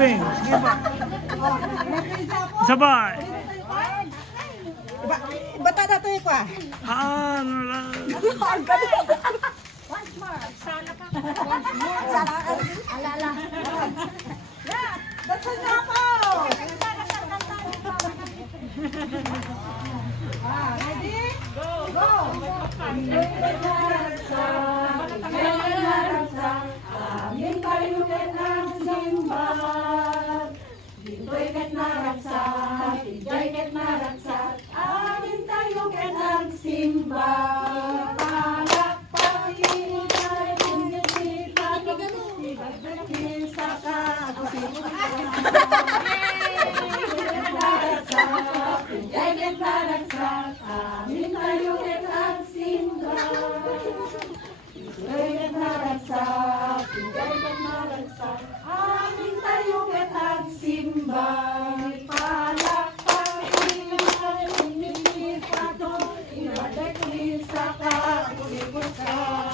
Bing. Sige pa. Sabay. Bata na tayo pa. Ano lang. Once more. Sana ka. Alala. Basta na ako. Ready? Go! Amin kayukin ng simba. Dito'y ket naragsak, tijoy ket naragsak. Amin kayukin ng simba. Palakpakin ay punyasita, ibagdakin sa amin tayo ket nagsimba. Ito'y ket naragsak, ito'y ket naragsak. Amin tayo ket nagsimba. Palakpakin ay punyasita, ibagdakin sa kakulibusan.